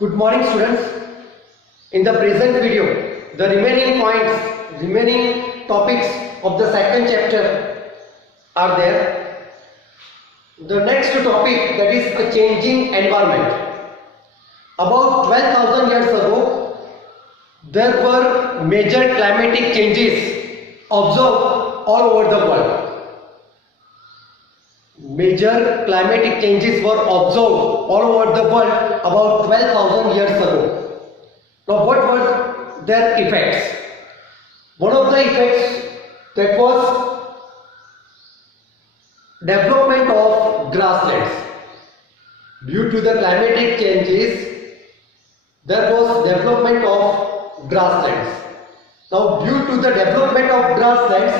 Good morning students. In the present video, the remaining topics of the second chapter are there. The next topic, that is a changing environment. About 12,000 years ago, there were major climatic changes observed all over the world. Major climatic changes were observed all over the world about 12,000 years ago. Now, what were their effects? One of the effects, that was development of grasslands. Due to the climatic changes, there was development of grasslands. Now, due to the development of grasslands,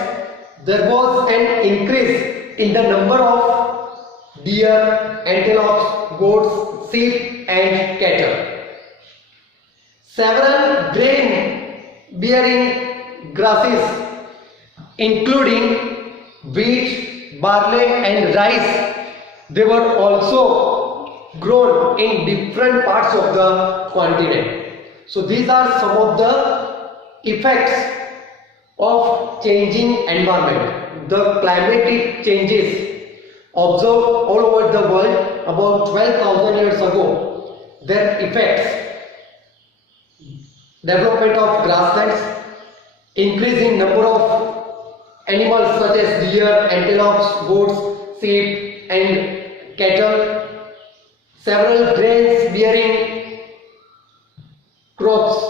there was an increase in the number of deer, antelopes, goats, sheep and cattle. Several grain-bearing grasses, including wheat, barley and rice, they were also grown in different parts of the continent. So these are some of the effects of changing environment. The climatic changes observed all over the world about 12,000 years ago, their effects: development of grasslands, increasing number of animals such as deer, antelopes, goats, sheep and cattle, several grains bearing crops,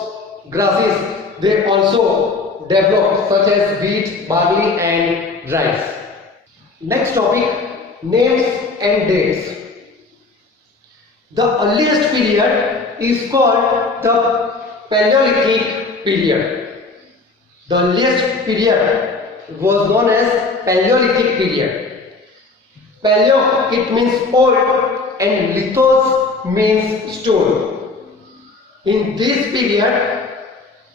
grasses, they also developed such as wheat, barley and rice. Next topic, names and dates. The earliest period is called the Paleolithic period. The earliest period was known as Paleolithic period. Paleo, it means old, and lithos means stone. In this period,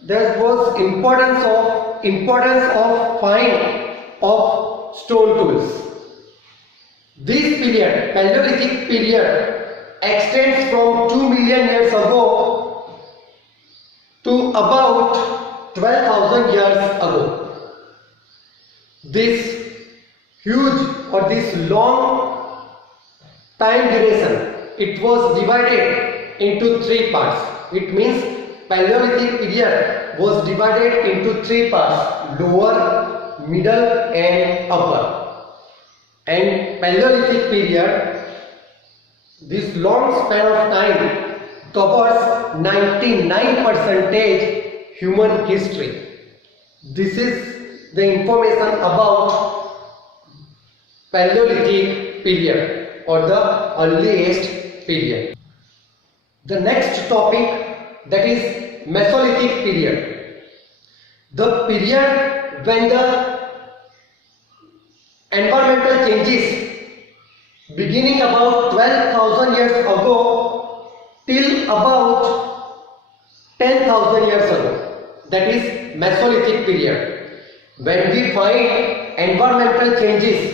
there was importance of find of stone tools. This period, Paleolithic period, extends from 2 million years ago to about 12,000 years ago. This huge or this long time duration, it was divided into three parts. It means Paleolithic period was divided into three parts: lower, middle and upper. And Paleolithic period, this long span of time, covers 99% human history. This is the information about Paleolithic period or the earliest period. The next topic, that is Mesolithic period. The period when the environmental changes beginning about 12,000 years ago till about 10,000 years ago, that is Mesolithic period. When we find environmental changes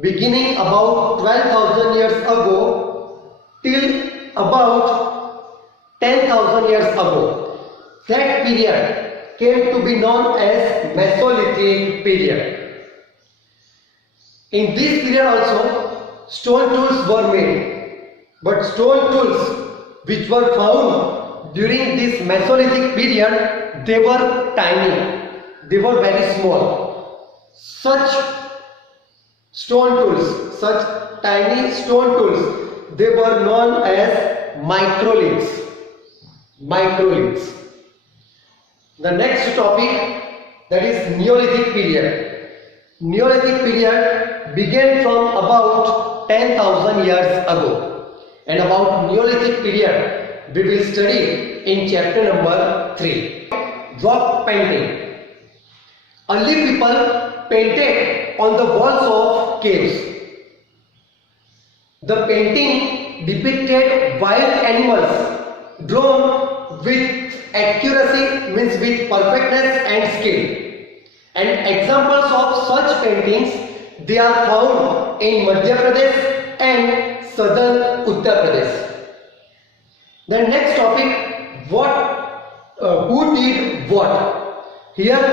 beginning about 12,000 years ago till about 10,000 years ago, that period came to be known as Mesolithic period. In this period also, stone tools were made, but stone tools which were found during this Mesolithic period, they were tiny, they were very small. Such stone tools, such tiny stone tools, they were known as microliths. Microliths. The next topic, that is Neolithic period. Neolithic period began from about 10,000 years ago, and about Neolithic period we will study in chapter number 3. Rock painting. Early people painted on the walls of caves. The painting depicted wild animals drawn with accuracy, means with perfectness and skill. And examples of such paintings, they are found in Madhya Pradesh and southern Uttar Pradesh. Then next topic, who did what? Here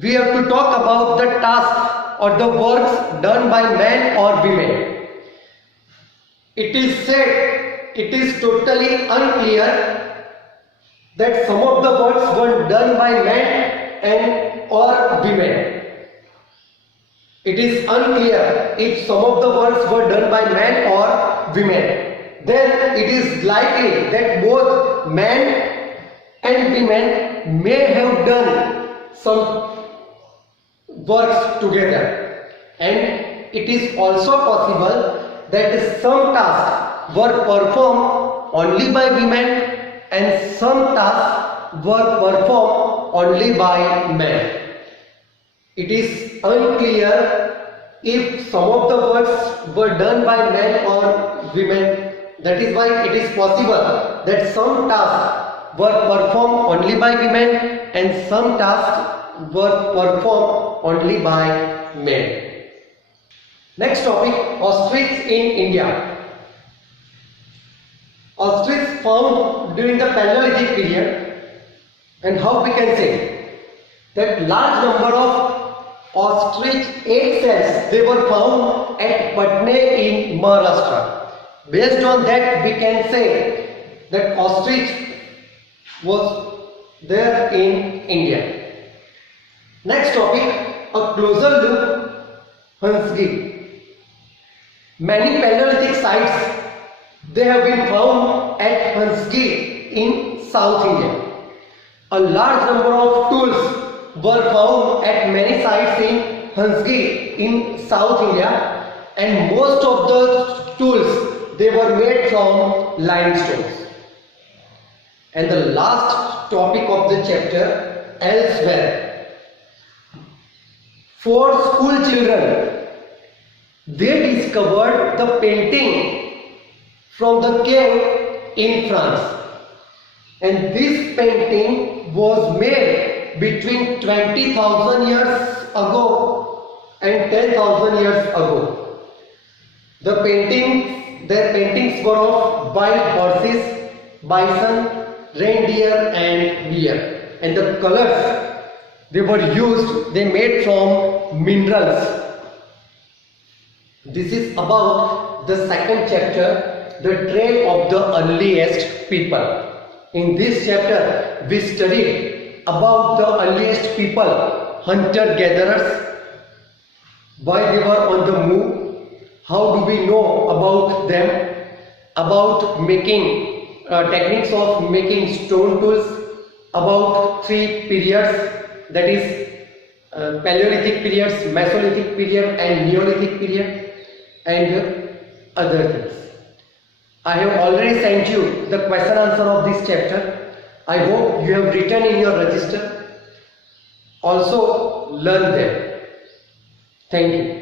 we have to talk about the task or the works done by men or women. It is said it is totally unclear that some of the works were done by men and or women. It is unclear if some of the works were done by men or women. Then it is likely that both men and women may have done some works together, and it is also possible that some tasks were performed only by women and some tasks were performed only by men. It is unclear if some of the works were done by men or women. That is why it is possible that some tasks were performed only by women and some tasks were performed only by men. Next topic, ostrich in India. Ostrich found during the Paleolithic period, and how we can say that large number of ostrich egg cells they were found at Patna in Maharashtra. Based on that, we can say that ostrich was there in India. Next topic, a closer look, Hansgi. Many Paleolithic sites they have been found at Hansgi in South India. A large number of tools were found at many sites in Hansgi in South India, and most of the tools they were made from limestones. And the last topic of the chapter, elsewhere. 4 school children, they discovered the painting from the cave in France. And this painting was made between 20,000 years ago and 10,000 years ago. Their paintings were of wild horses, bison, reindeer and deer. And the colors they were used, they made from minerals. This is about the second chapter, the trail of the earliest people. In this chapter, we studied about the earliest people, hunter-gatherers, why they were on the move, how do we know about them, about making techniques of making stone tools, about 3 periods, that is Paleolithic periods, Mesolithic period and Neolithic period, and other things. I have already sent you the question answer of this chapter. I hope you have written in your register. Also learn them. Thank you.